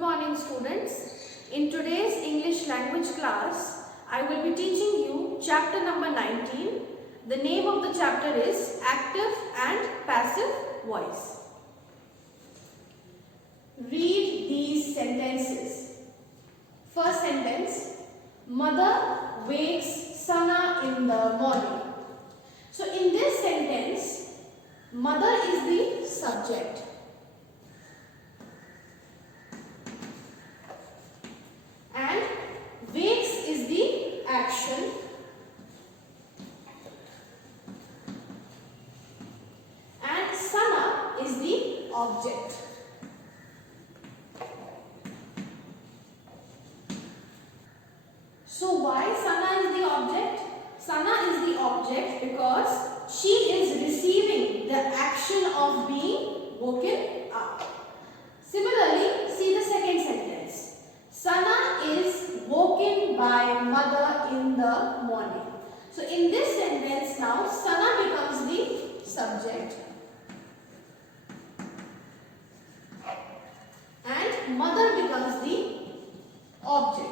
morning students. In today's English language class, I will be teaching you chapter number 19. The name of the chapter is Active and Passive Voice. Read these sentences. First sentence, Mother wakes Sana in the morning. So in this sentence, mother is the subject. And wakes is the action. And Sana is the object. So why Sana is the object? Sana is the object because she is receiving the action of being woken up. Similarly, see the second sentence. Sana is woken by mother in the morning. So in this sentence now, Sana becomes the subject and mother becomes the object.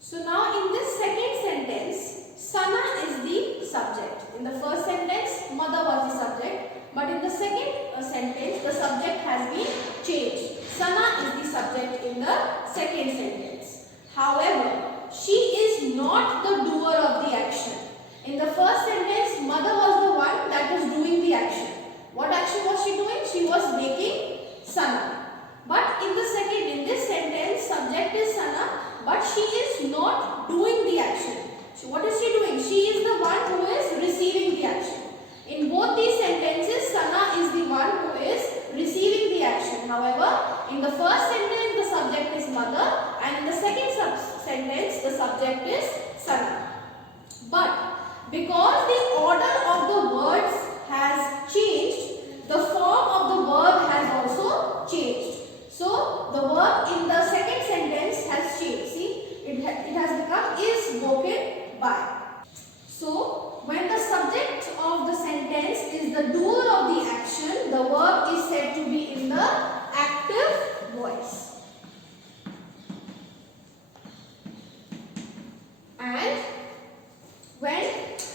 So now in this second sentence, Sana is the subject. In the first sentence, mother was the subject. But in the second sentence, the subject has been changed. Sana is the subject in the second sentence. However, she is not the doer of the action. In the first sentence, mother was the one that was doing the action. What action was she doing? She was making Sana. But in this sentence, subject is Sana, but she is not doing the action. So what is she doing? She is the one who is receiving the action. In both these sentences, Sana is the one who is receiving the action. However, in the first sentence, the subject is mother, and in the second sentence, the subject is Sana. But because the order of the words has changed, the form of the verb has also changed. So the verb in the second sentence has changed. See, it has become is woken by. So when the subject of the sentence is the doer of the action, the verb is said to be in the active voice. And when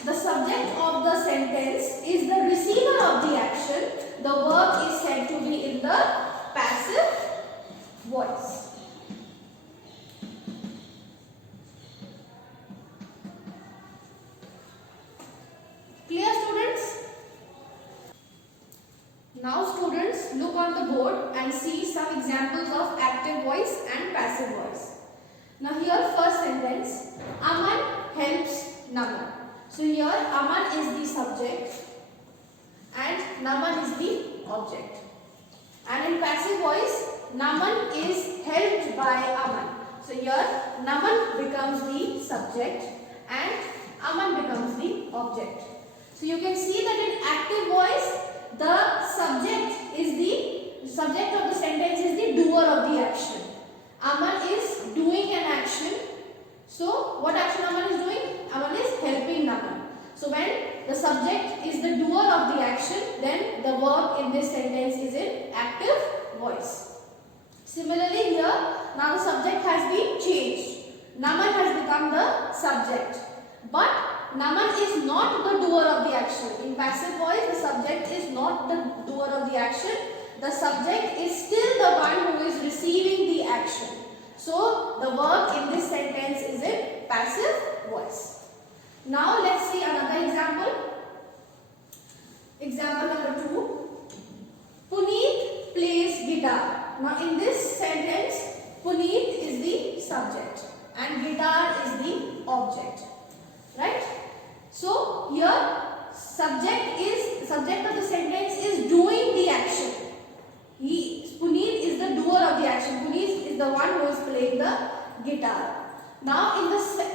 the subject of the sentence is the receiver of the action, the verb is said to be in the passive voice. Clear, students? Now students, look on the board and see some examples of active voice and passive voice. Now here first sentence, Aman helps Naman. So here Aman is the subject and Naman is the object. And in passive voice, Naman is helped by Aman. So here Naman becomes the subject and Aman becomes the object. So you can see that in active voice, the subject of the sentence is the doer of the action. Aman is doing an action. So what action Aman is doing? Aman is helping Naman. So when the subject is the doer of the action, then the verb in this sentence is in active voice. Similarly here, now the subject has been changed. Naman has become the subject. But Naman is not the doer of the action. In passive voice, the subject is not the doer of the action. The subject is still the one who is receiving the action. So the verb in this sentence is in passive voice. Now let's see another example. Example number 2. Puneet plays guitar. Now in this sentence, Puneet is the subject and guitar is the object. Right? So here subject of the sentence is doing the action. Puneet is the doer of the action. Puneet is the one who is playing the guitar. Now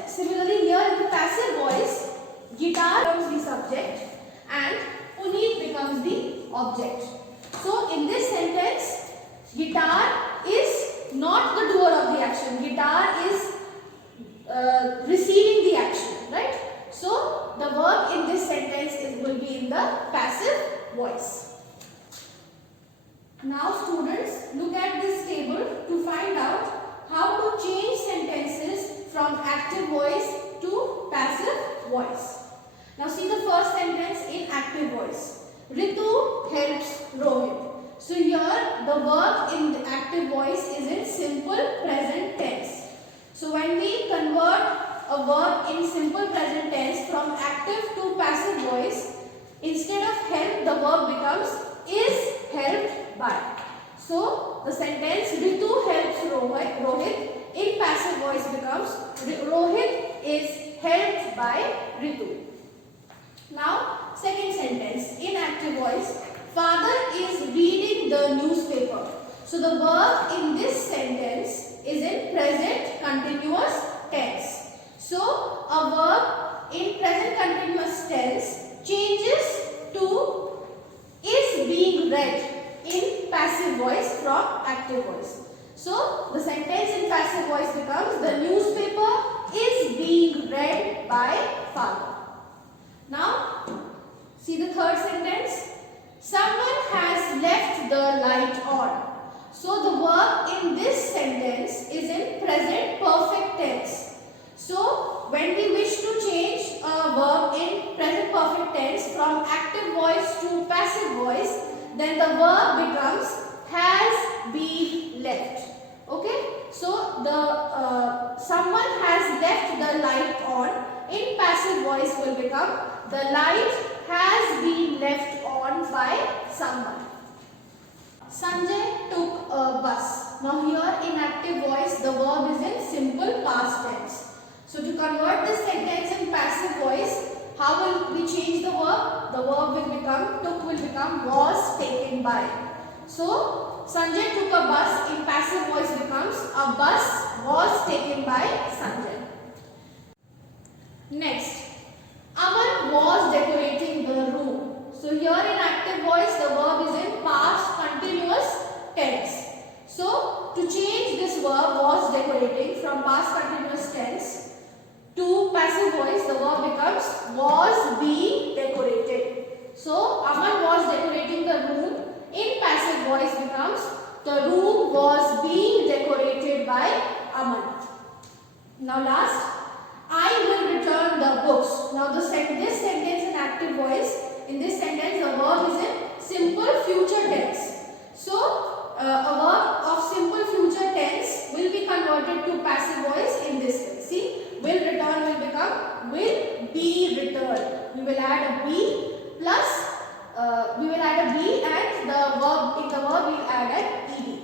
similarly here in the passive voice, guitar becomes the subject and Puneet becomes the object. So in this sentence, guitar is not the doer of the action. Guitar is receiving the action, right? So the verb in this sentence will be in the active voice. Ritu helps Rohit. So here the verb in the active voice is in simple present tense. So when we convert a verb in simple present tense from active to passive voice, instead of help the verb becomes is helped by. So the sentence Ritu helps Rohit in passive voice becomes Rohit is helped by Ritu. Now second sentence in active voice, father is reading the newspaper. So the verb in this sentence is in present continuous tense. So a verb in present continuous tense changes to is being read in passive voice from active voice. So the sentence in passive voice becomes the newspaper is being read by father. Now see the third sentence. Someone has left the light on. So the verb in this sentence is in present perfect tense. So when we wish to change a verb in present perfect tense from active voice to passive voice, then the verb becomes has been left. Okay? So the someone has left the light on in passive voice will become the light has been left on by someone. Sanjay took a bus. Now here in active voice the verb is in simple past tense. So to convert this sentence in passive voice, how will we change the verb? The verb will become, took will become was taken by. So Sanjay took a bus in passive voice becomes a bus was taken by Sanjay. Next, Aman was decorating the room. So here in active voice the verb is in past continuous tense. So to change this verb was decorating from past continuous tense to passive voice, the verb becomes was being decorated. So Aman was decorating the room. In passive voice becomes the room was being decorated by Aman. Now last, I will return the books. Now this sentence in active voice, in this sentence the verb is in simple future tense. So a verb of simple future tense will be converted to passive voice in this way. See, will return will become will be returned. We will add a be plus we will add a be and the verb in the verb we will add an ed.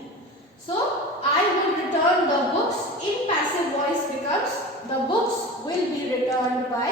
So I will return the books in passive voice becomes the books will be returned by